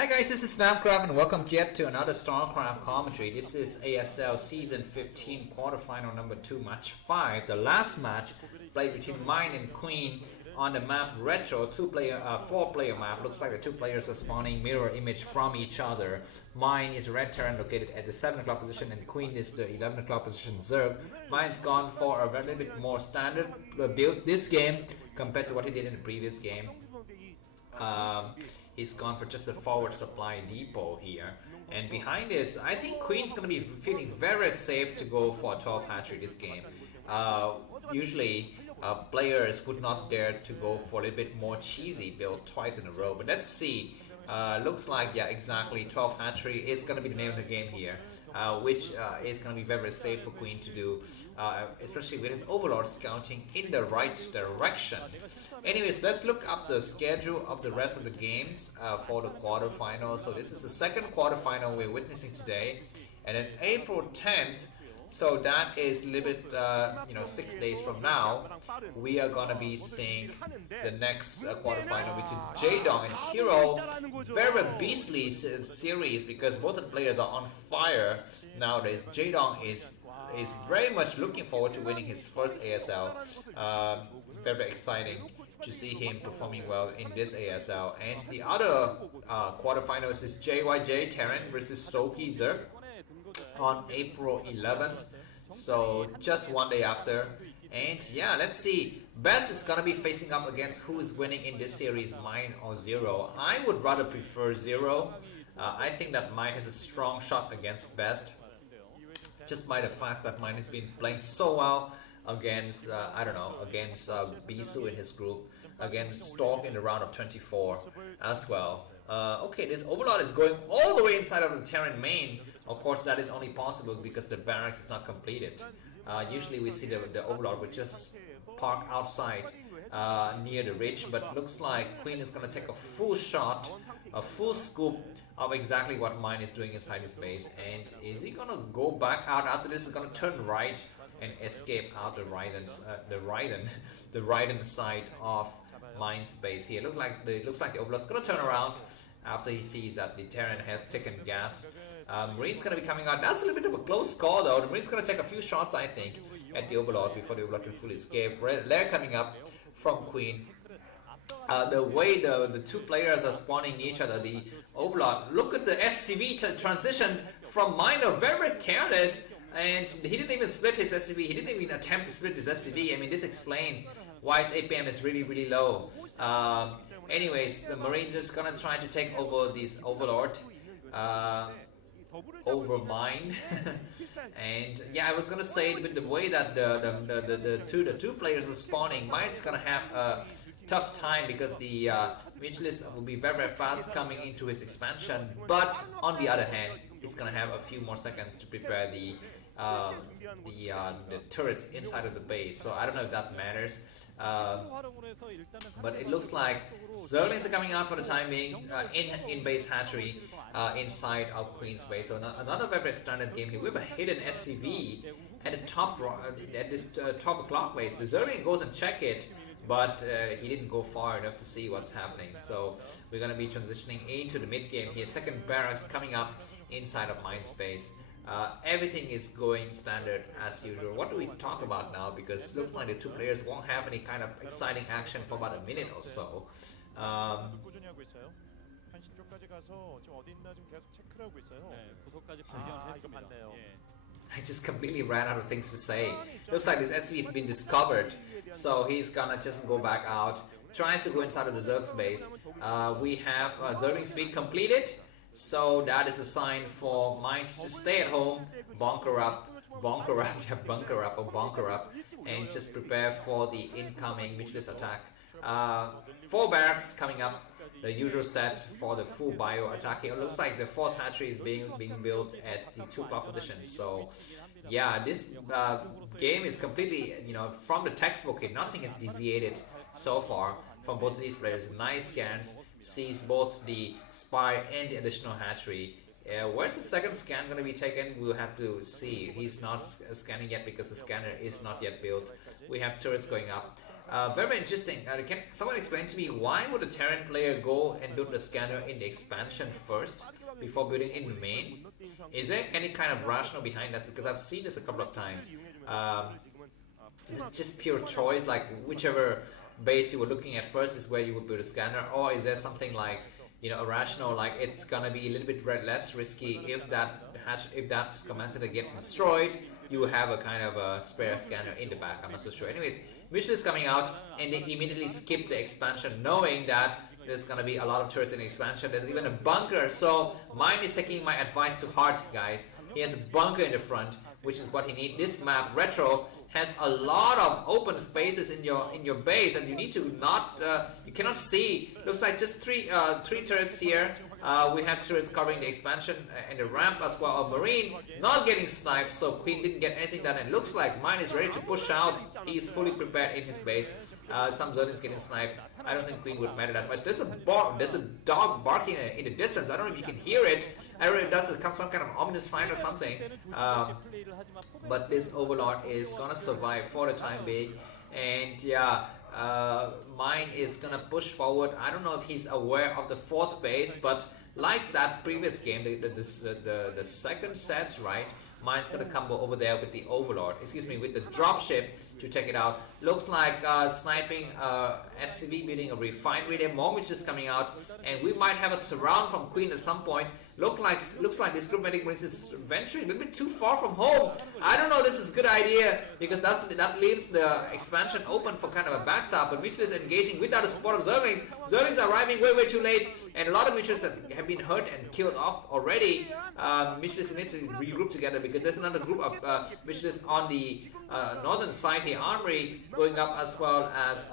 Hi guys, this is Starcraft and welcome yet to another Starcraft commentary. This is ASL Season 15 quarterfinal number 2, match 5. The last match played between Mine and Queen on the map Retro, four-player map. Looks like the two players are spawning mirror image from each other. Mine is red Terran located at the 7 o'clock position and Queen is the 11 o'clock position Zerg. Mine's gone for a little bit more standard build this game compared to what he did in the previous game. He's gone for just a forward supply depot here, and behind this I think Queen's gonna be feeling very safe to go for a 12 hatchery this game. Usually players would not dare to go for a little bit more cheesy build twice in a row, but let's see. Looks like, yeah, exactly, 12 hatchery is gonna be the name of the game here, which is gonna be very safe for Queen to do, especially with his overlord scouting in the right direction. Anyways, let's look up the schedule of the rest of the games for the quarterfinal. So this is the second quarterfinal we're witnessing today, and then April 10th. So that is a little bit, 6 days from now, we are gonna be seeing the next quarterfinal between Jaedong and Hero. Very beastly series because both of the players are on fire nowadays. Jaedong is very much looking forward to winning his first ASL. Very exciting to see him performing well in this ASL. And the other quarterfinals is JYJ Terran versus Soki Zerg on April 11th, so just one day after. And yeah, let's see, Best is gonna be facing up against who is winning in this series, Mine or Zero. I would rather prefer Zero. I think that Mine has a strong shot against Best, just by the fact that Mine has been playing so well against against Bisu in his group, against Stork in the round of 24 as well. Okay, this Overlord is going all the way inside of the Terran main. Of course, that is only possible because the barracks is not completed. Usually we see the Overlord would just park outside near the ridge, but looks like Queen is going to take a full shot, a full scoop of exactly what Mine is doing inside his base. And is he going to go back out after this? Is going to turn right and escape out the Raiden side of Mine's base here. Looks like the Overlord's going to turn around after he sees that the Terran has taken gas. Marine's going to be coming out. That's a little bit of a close call though. The Marine's going to take a few shots, I think, at the Overlord before the Overlord can fully escape. Lair coming up from Queen. The way the two players are spawning each other, the Overlord, look at the SCV transition from Miner, very careless, and he didn't even split his SCV, he didn't even attempt to split his SCV. I mean, this explains why his APM is really low. Anyways, the Marines is gonna try to take over this Overlord over Mine. And yeah, I was gonna say, with the way that the two players are spawning, Mine's gonna have a tough time because the Vigilist will be very fast coming into his expansion, but on the other hand, he's gonna have a few more seconds to prepare the turrets inside of the base. So I don't know if that matters. But it looks like Zerlings are coming out for the time being in base hatchery inside of Queen's base. So another very standard game here. We have a hidden SCV at the top, at this top o'clock base. The Zerling goes and check it, but he didn't go far enough to see what's happening. So we're gonna be transitioning into the mid game here. Second barracks coming up inside of Mine's base. Everything is going standard as usual. What do we talk about now? Because it looks like the two players won't have any kind of exciting action for about a minute or so. I just completely ran out of things to say. Looks like this SCV has been discovered, so he's gonna just go back out. Tries to go inside of the Zerg's base. We have Zergling speed completed. So that is a sign for Mine to stay at home, bunker up, and just prepare for the incoming Vigilist attack. 4 barracks coming up, the usual set for the full bio attack. It looks like the 4th hatchery is being built at the 2 o'clock position. So yeah, this game is completely, from the textbook here. Nothing has deviated so far from both of these players. Nice scans, sees both the spy and the additional hatchery. Where's the second scan going to be taken? We'll have to see. He's not scanning yet because the scanner is not yet built. We have turrets going up. Very interesting. Can someone explain to me why would a Terran player go and build the scanner in the expansion first before building in the main? Is there any kind of rationale behind this? Because I've seen this a couple of times. Is it just pure choice, like whichever base you were looking at first is where you would build a scanner, or is there something like, you know, a rationale, like it's gonna be a little bit less risky if that commands to get destroyed, you have a kind of a spare scanner in the back? I'm not so sure. Anyways, Mitchell is coming out and they immediately skip the expansion, knowing that there's gonna be a lot of turrets in the expansion. There's even a bunker, so Mine is taking my advice to heart, guys. He has a bunker in the front, which is what he needs. This map, Retro, has a lot of open spaces in your base, and you need to not you cannot see. Looks like just three turrets here. We have turrets covering the expansion and the ramp as well. A Marine not getting sniped, so Queen didn't get anything done. And looks like Mine is ready to push out. He is fully prepared in his base. Some Zerlings getting sniped. I don't think Queen would matter that much. There's a dog barking in the distance. I don't know if you can hear it. I don't know if that's some kind of ominous sign or something. But this Overlord is gonna survive for the time being. And yeah, Mine is gonna push forward. I don't know if he's aware of the fourth base, but like that previous game, the second set, right? Mine's gonna come over there with the Overlord, excuse me, with the dropship to check it out. Looks like sniping SCV building a refinery there. Moments is coming out, and we might have a surround from Queen at some point. Looks like this group Medic Marines is venturing a little bit too far from home. I don't know, this is a good idea because that leaves the expansion open for kind of a backstab, but Mitchell is engaging without the support of Zerlings. Zerlings are arriving way too late, and a lot of Mitchells have been hurt and killed off already. Mitchells need to regroup together because there's another group of Mitchells on the northern side here. Armory going up as well as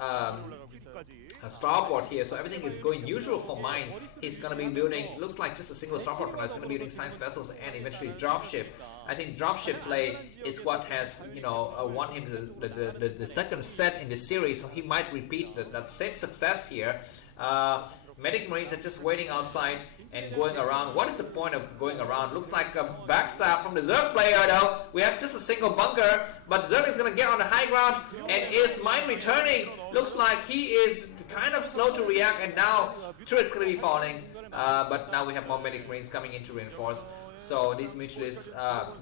a starport here, so everything is going usual for Mine. He's gonna be building, looks like just a single starport for now. He's gonna be building science vessels and eventually dropship. I think dropship play is what has, you know, won him the second set in the series, so he might repeat that same success here. Medic Marines are just waiting outside and going around. What is the point of going around? Looks like a backstab from the Zerg player though. We have just a single bunker, but Zerg is gonna get on the high ground, and is Mine returning? Looks like he is kind of slow to react, and now turret's gonna be falling. But now we have more Medic Marines coming in to reinforce. So these mutualists,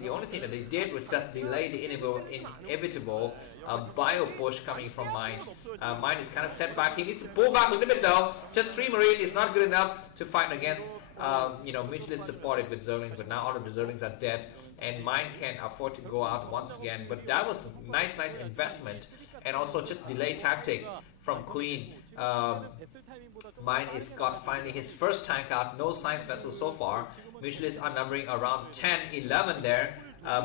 the only thing that they did was that delay the inevitable bio push coming from Mine. Mine is kind of set back. He needs to pull back a little bit though. Just 3 Marine is not good enough to fight against, you know, mutualists supported with Zerlings, but now all of the Zerlings are dead, and Mine can afford to go out once again. But that was a nice investment, and also just delay tactic from Queen. Mine is got finally his first tank out. No science vessels so far. Mutualists are numbering around 10, 11 there.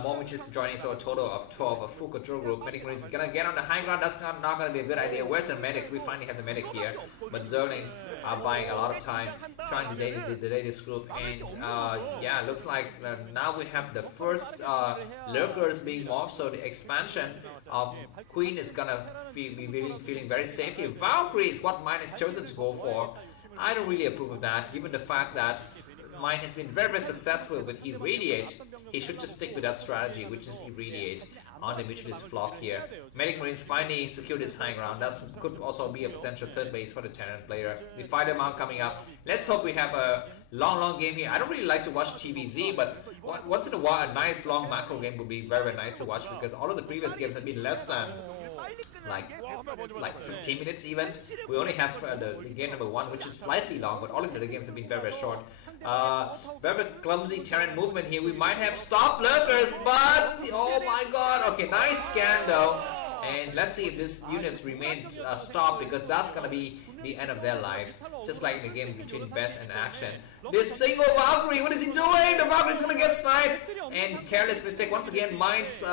More mutualists joining, so a total of 12. A full control group. Medic Marines gonna get on the high ground. That's not gonna be a good idea. Where's the medic? We finally have the medic here, but Zerlings are buying a lot of time trying to delay this group. And yeah, looks like now we have the first lurkers being mobbed. So the expansion of Queen is gonna be feeling very safe here. Valkyrie is what Mine has chosen to go for. I don't really approve of that, given the fact that Mine has been very successful with Irradiate. He should just stick with that strategy, which is Irradiate on the mutualist flock here. Medic Marines finally secured this high ground. That could also be a potential third base for the Terran player. The fighter mount coming up. Let's hope we have a long game here. I don't really like to watch TVZ, but once in a while a nice long macro game would be very nice to watch, because all of the previous games have been less than like 15 minutes even. We only have the game number 1, which is slightly long, but all of the other games have been very short. Very clumsy Terran movement here. We might have stopped lurkers, but oh my god. Okay, nice scan though. And let's see if these units remain stopped, because that's gonna be the end of their lives. Just like in the game between Best and Action. This single Valkyrie, what is he doing? The Valkyrie's gonna get sniped. And careless mistake once again. Mine's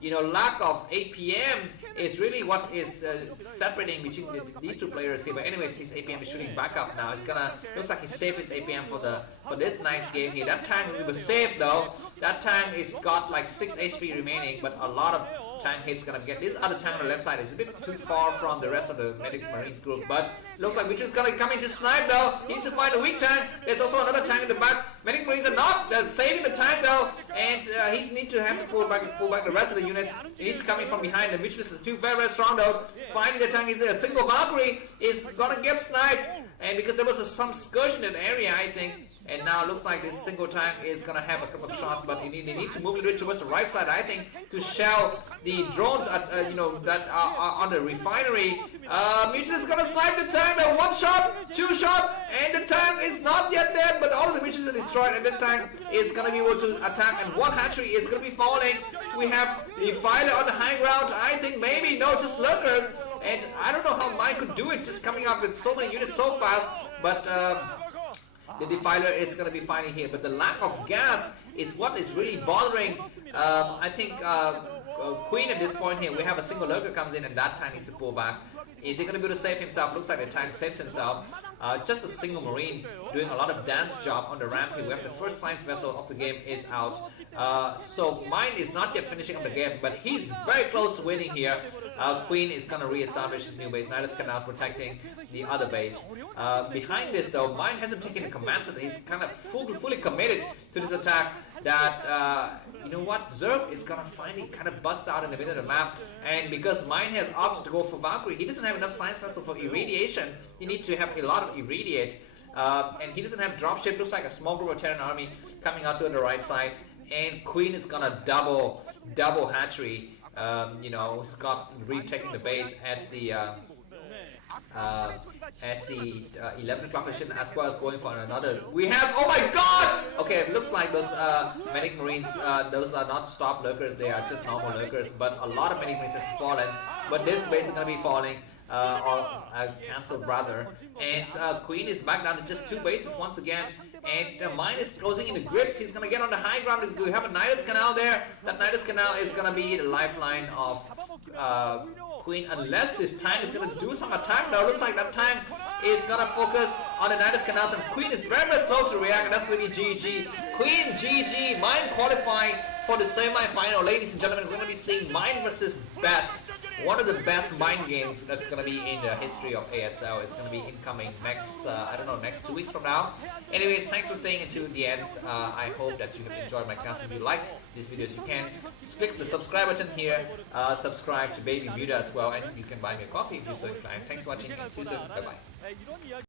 you know, lack of APM is really what is separating between these two players here. But anyways, his APM is shooting back up now. It's gonna, looks like he saved his APM for this nice game here. That tank was saved though. That tank is got like 6 HP remaining, but a lot of tank hits gonna get. This other tank on the left side is a bit too far from the rest of the Medic Marines group, but looks like we're just gonna come in to snipe though. He needs to find a weak tank. There's also another tank in the back. Medic Marines are not saving the tank though, and he needs to have to pull back the rest of the units. He needs coming from behind. The Mutualist is still very strong though. Finding the tank is a single Valkyrie is gonna get sniped, and because there was some skirmish in that area, I think. And now it looks like this single tank is gonna have a couple of shots, but they need to move a little bit towards the right side, I think, to shell the drones at, that are on the refinery. Mutualist is gonna snipe the tank. One shot, two shot, and the tank is not yet dead, but all of the Mutualists are destroyed, and this tank is gonna be able to attack, and one hatchery is gonna be falling. We have the Defiler on the high ground. I think maybe no, just lurkers, and I don't know how Mine could do it, just coming up with so many units so fast, but. The Defiler is going to be fighting here, but the lack of gas is what is really bothering. I think Queen at this point here. We have a single lurker comes in, and that tank needs to pull back. Is he going to be able to save himself? Looks like the tank saves himself. Just a single Marine doing a lot of dance job on the ramp here. We have the first science vessel of the game is out. So Mine is not yet finishing up the game, but he's very close to winning here. Queen is going to re-establish his new base. Nidus Canal protecting the other base. Behind this though, Mine hasn't taken the command center. He's kind of fully committed to this attack that, you know what, Zerg is gonna finally kind of bust out in the middle of the map, and because Mine has opted to go for Valkyrie, he doesn't have enough science vessel for irradiation. He needs to have a lot of irradiate, and he doesn't have dropship. Looks like a small group of Terran army coming out to the right side, and Queen is gonna double hatchery. He's got retaking the base at the 11 o'clock position, as well as going for another. We have, oh my god! Okay, it looks like those medic marines, those are not stop lurkers, they are just normal lurkers, but a lot of medic marines have fallen, but this base is going to be falling, or cancelled rather, and Queen is back down to just two bases once again, and Mine is closing in the grips. He's going to get on the high ground. We have a Nidus Canal there. That Nidus Canal is going to be the lifeline of Queen, unless this tank is going to do some attack now. Looks like that tank is going to focus on the Nidus Canals, and Queen is very slow to react, and that's going to be GG. Queen GG. Mine qualifying for the semi-final. Ladies and gentlemen, we're going to be seeing Mine versus Best. One of the best Mine games that's going to be in the history of ASL is going to be incoming next, next 2 weeks from now. Anyways, thanks for staying until the end. I hope that you have enjoyed my cast. If you liked these videos, you can click the subscribe button here, subscribe to Baby Buddha as well, and you can buy me a coffee if you're so inclined. Thanks for watching, and see you soon. Bye-bye.